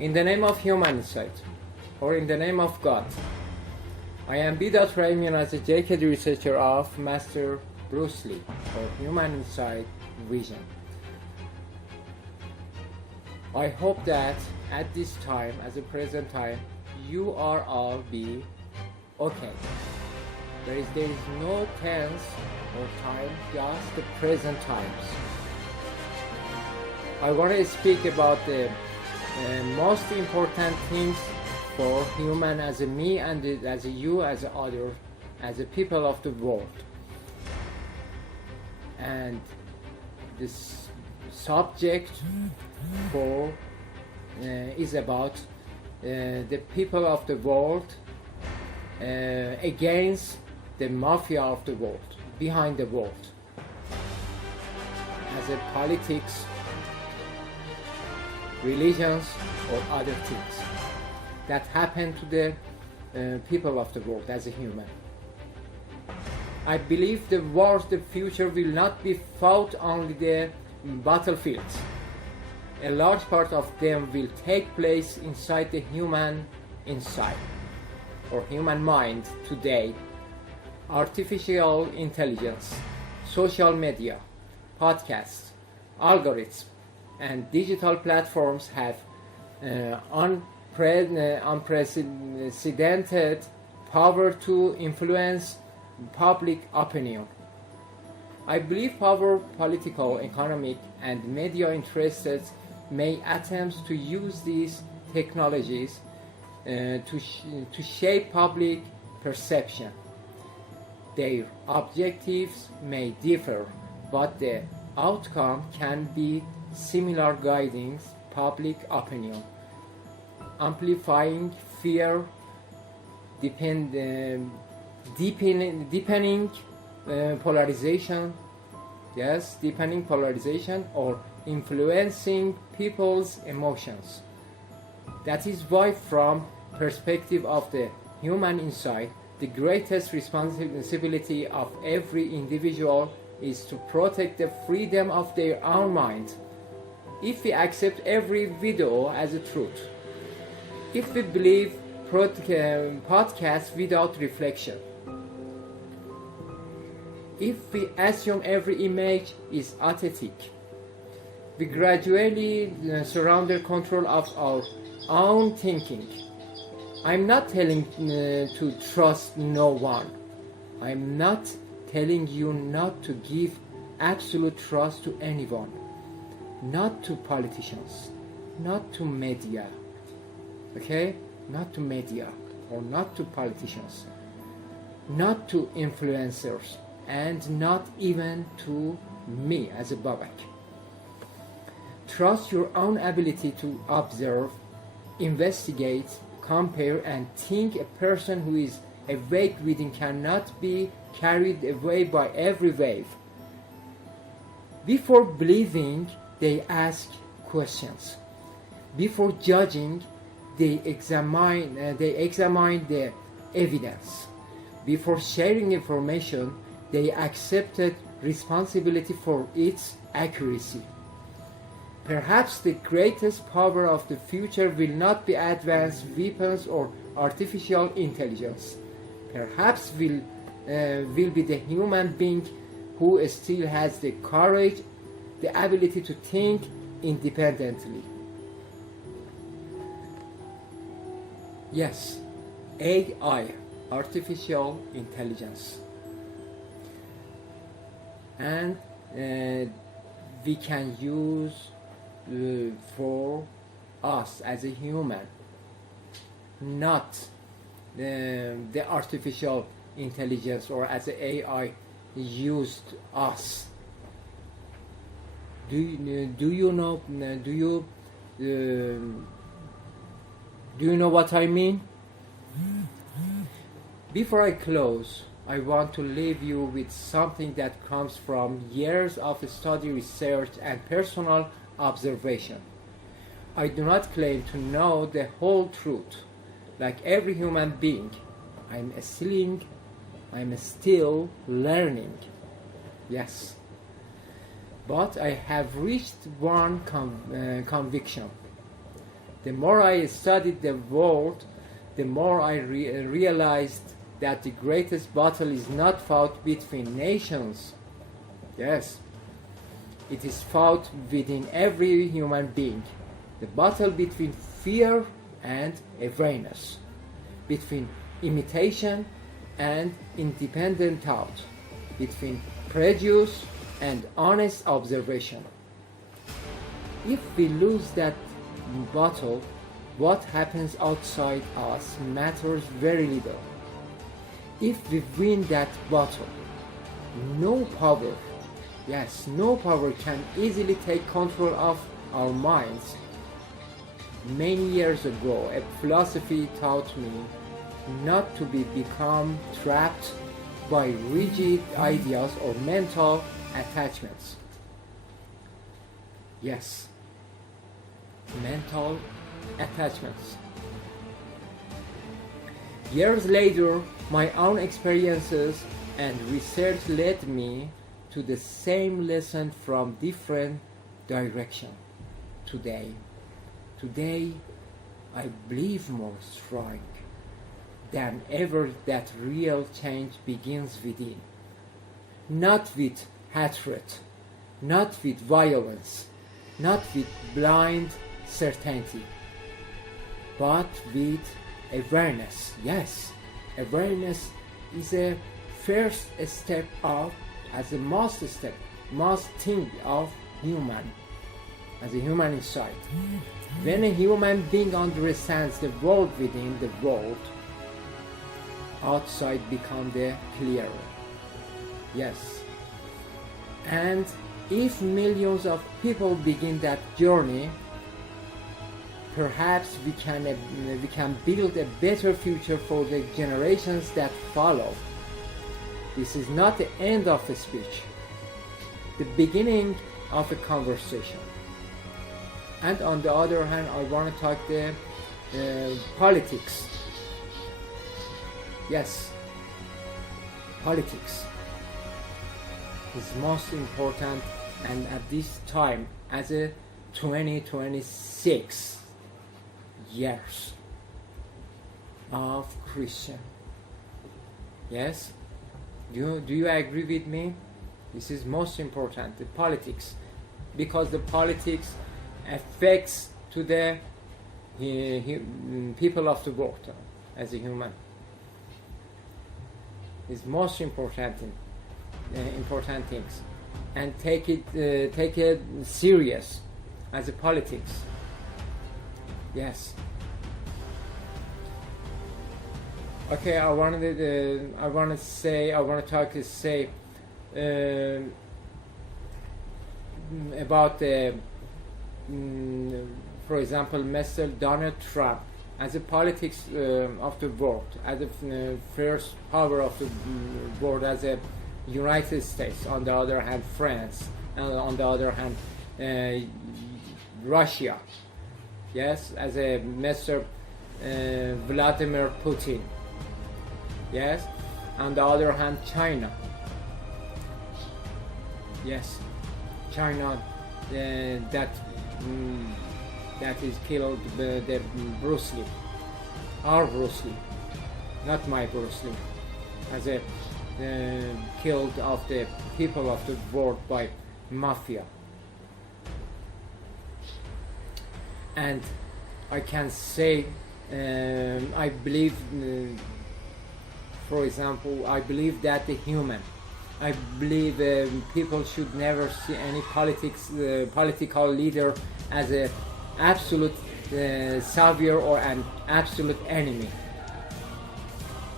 In the name of human insight, or in the name of God, I am B.RAHIMIAN as a JKD researcher of Master Bruce Lee, or Human Insight Vision. I hope that at this time, as a present time, you are all be okay. There is no tense or time, just the present times. I want to speak about the most important things for human as a me and as a you, as a other, as a people of the world. And this subject for is about the people of the world against the mafia of the world, behind the world, as a politics, religions, or other things that happen to the people of the world as a human. I believe the wars, the future will not be fought on the battlefields. A large part of them will take place inside the human inside, or human mind today. Artificial intelligence, social media, podcasts, algorithms, and digital platforms have unprecedented power to influence public opinion. I believe power, political, economic, and media interests may attempt to use these technologies to shape public perception. Their objectives may differ, but the outcome can be similar, guiding public opinion, amplifying fear, deepening polarization, deepening polarization, or influencing people's emotions. That is why, from perspective of the human insight, the greatest responsibility of every individual is to protect the freedom of their own mind. If we accept every video as a truth, if we believe podcasts without reflection, if we assume every image is authentic, we gradually surrender control of our own thinking. I'm not telling to trust no one. I'm not telling you not to give absolute trust to anyone, not to politicians, not to media, okay? Not to media, or not to politicians, not to influencers, and not even to me as a Babak. Trust your own ability to observe, investigate, compare, and think. A person who is awake within cannot be carried away by every wave. Before believing, they ask questions. Before judging, they examine the evidence. Before sharing information, they accepted responsibility for its accuracy. Perhaps the greatest power of the future will not be advanced weapons or artificial intelligence. Perhaps will be the human being who still has the courage, the ability to think independently. Yes, AI, artificial intelligence. And we can use for us as a human, not the artificial intelligence or as a AI used us. Do you know what I mean? Before I close, I want to leave you with something that comes from years of study, research, and personal observation. I do not claim to know the whole truth. Like every human being, I'm still learning. Yes. But I have reached one conviction. The more I studied the world, the more I realized that the greatest battle is not fought between nations. Yes, it is fought within every human being. The battle between fear and awareness, between imitation and independent thought, between prejudice and honest observation. If we lose that battle, what happens outside us matters very little. If we win that battle, no power, yes, no power can easily take control of our minds. Many years ago, a philosophy taught me not to become trapped by rigid ideas or mental attachments. Yes, mental attachments. Years later, my own experiences and research led me to the same lesson from different direction. Today, I believe more strong than ever that real change begins within. Not with hatred, not with violence, not with blind certainty, but with awareness. Yes, awareness is a first step of, as a most thing of human, as a human inside. When a human being understands the world within the world, outside becomes the clearer. Yes. And if millions of people begin that journey, perhaps we can build a better future for the generations that follow. This is not the end of a speech, the beginning of a conversation. And on the other hand, I want to talk the politics. Yes, politics is most important, and at this time, as a 2026 years of Christian. Yes, do you agree with me? This is most important, the politics, because the politics affects to the people of the world as a human. Is most important things, and take it serious as a politics. Yes. Okay, I want to say about for example, Mr. Donald Trump as a politics of the world, as the first power of the world, as a United States, on the other hand France, and on the other hand Russia, yes, as a Mr. Vladimir Putin, yes, on the other hand China, yes, China, that is killed the Bruce Lee, our Bruce Lee, not my Bruce Lee, as a killed of the people of the world by Mafia. And I can say, I believe, for example, I believe that the human, I believe people should never see any political leader as a absolute savior or an absolute enemy.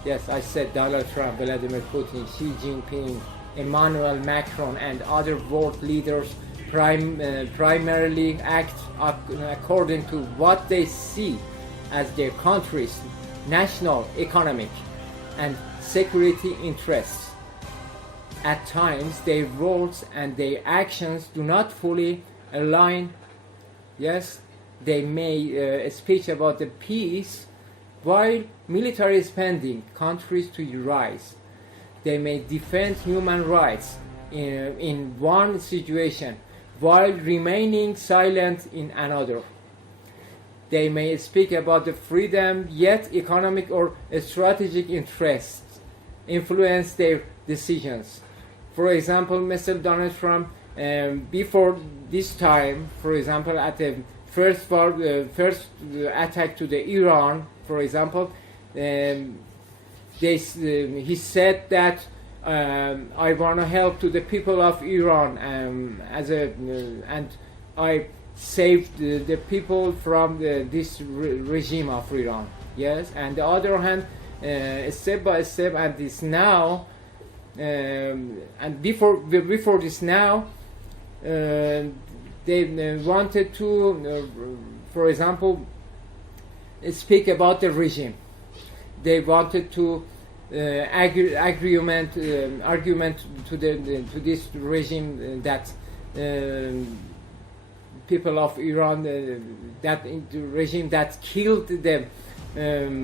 Yes, I said Donald Trump, Vladimir Putin, Xi Jinping, Emmanuel Macron, and other world leaders primarily act according to what they see as their country's national, economic, and security interests. At times, their words and their actions do not fully align. Yes, they may speak about the peace while military spending countries to rise. They may defend human rights in one situation while remaining silent in another. They may speak about the freedom, yet economic or strategic interests influence their decisions. For example, Mr. Donald Trump, before this time, for example, at the first attack to the Iran, for example, he said that I want to help to the people of Iran and I saved the people from this regime of Iran. Yes, and the other hand, step by step, and this now, and before this now, they wanted to, for example, speak about the regime. They wanted to argument to this regime that people of Iran, that regime that killed them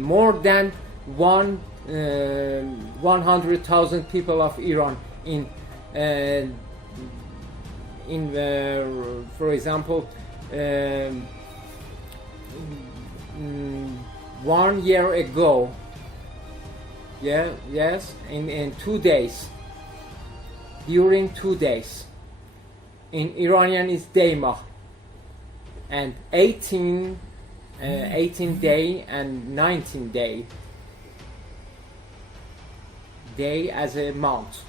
more than 100,000 people of Iran in for example, 1 year ago. Yes, in 2 days. During 2 days. In Iranian is Daymah, and 18 day and 19 day. Day as a month.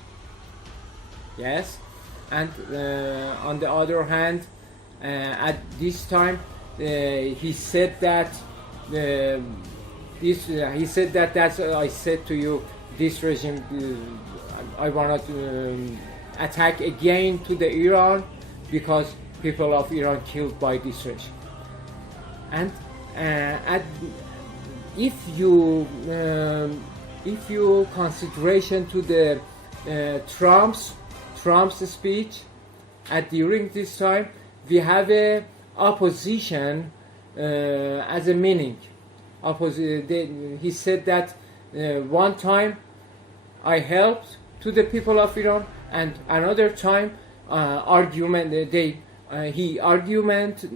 Yes, and on the other hand, at this time, he said that he said that that's I said to you, this regime I want to attack again to the Iran because people of Iran killed by this regime. And if you consideration to the Trump's speech during this time, we have a opposition as a meaning. He said that one time I helped to the people of Iran, and another time he argument to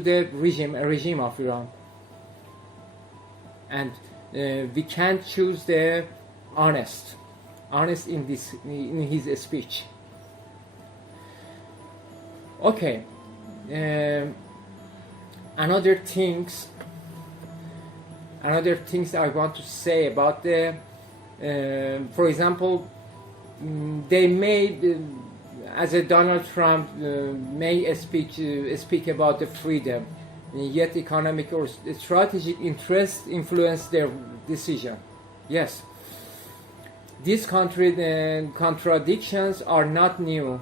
the regime of Iran, and we can't choose the honest in his speech. Okay. Another things I want to say about the, for example, they made, as a Donald Trump may speak about the freedom, yet economic or strategic interests influence their decision. Yes, these contradictions are not new.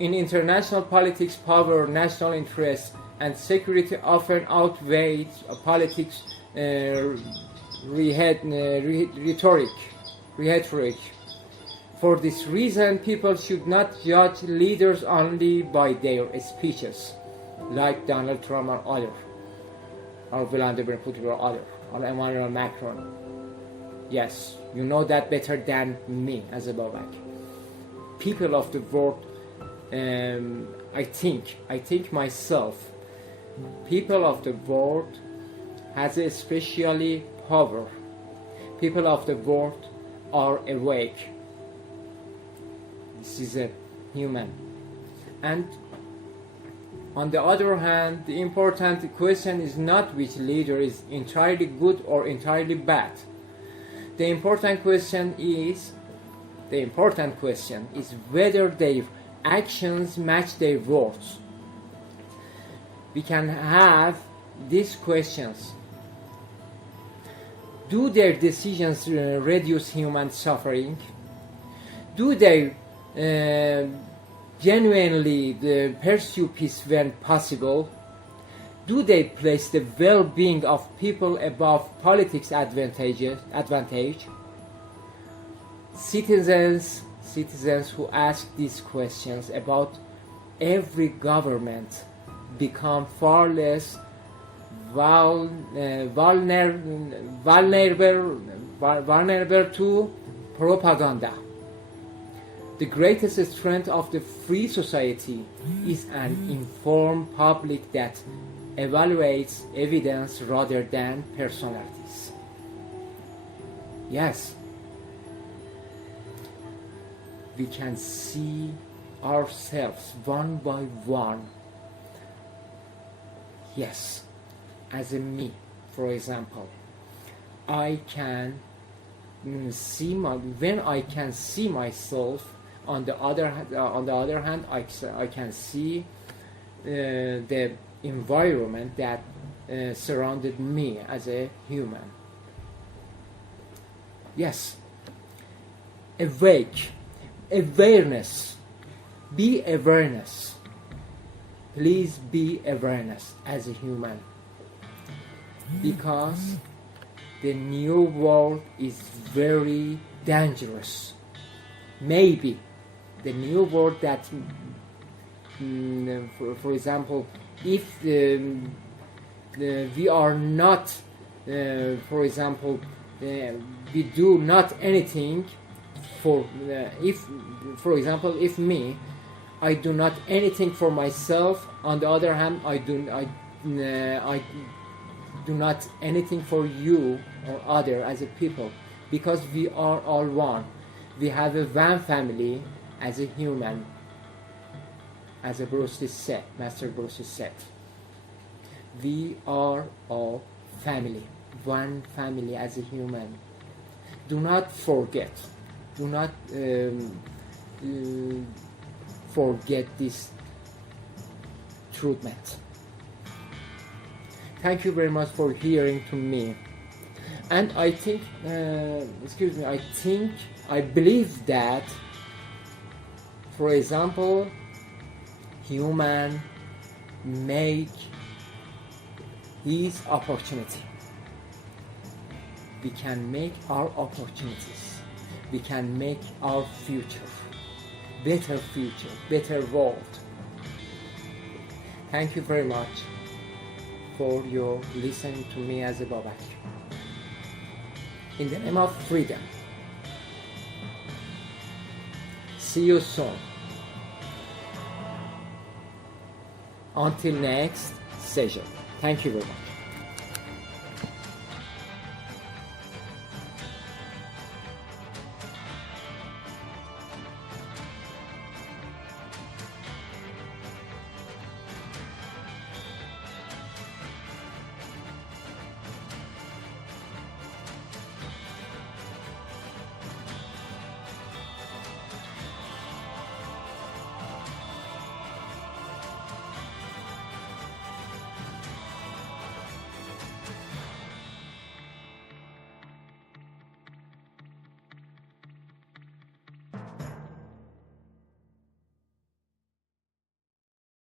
In international politics, power, national interests, and security often outweigh politics rhetoric. For this reason, people should not judge leaders only by their speeches, like Donald Trump or others, or Vladimir Putin or others, or Emmanuel Macron. Yes, you know that better than me as a Babak. People of the world, I think myself, people of the world has a specially power. People of the world are awake. This is a human. And on the other hand, the important question is not which leader is entirely good or entirely bad. The important question is whether their actions match their words. We can have these questions. Do their decisions reduce human suffering? Do they genuinely pursue peace when possible? Do they place the well-being of people above politics advantage? Citizens who ask these questions about every government become far less vulnerable to propaganda. The greatest strength of the free society is an informed public that evaluates evidence rather than personalities. Yes, we can see ourselves one by one. Yes, as a me, for example, I can see when I can see myself. On the other hand, I can see the environment that surrounded me as a human. Yes, awake, awareness, be awareness. Please be awareness as a human, because the new world is very dangerous. Maybe the new world that, for example, if we are not, for example, we do not anything for, if, for example, if me, I do not anything for myself. On the other hand, I do not anything for you or other as a people, because we are all one. We have a one family as a human, as a Bruce Lee said, Master Bruce Lee said. We are all family, one family as a human. Do not forget, do not forget this truth matter. Thank you very much for hearing to me. And I think, I believe that, for example, human make his opportunity. We can make our opportunities. We can make our future, better world. Thank you very much for your listening to me as a Babak. In the name of freedom. See you soon. Until next session. Thank you very much.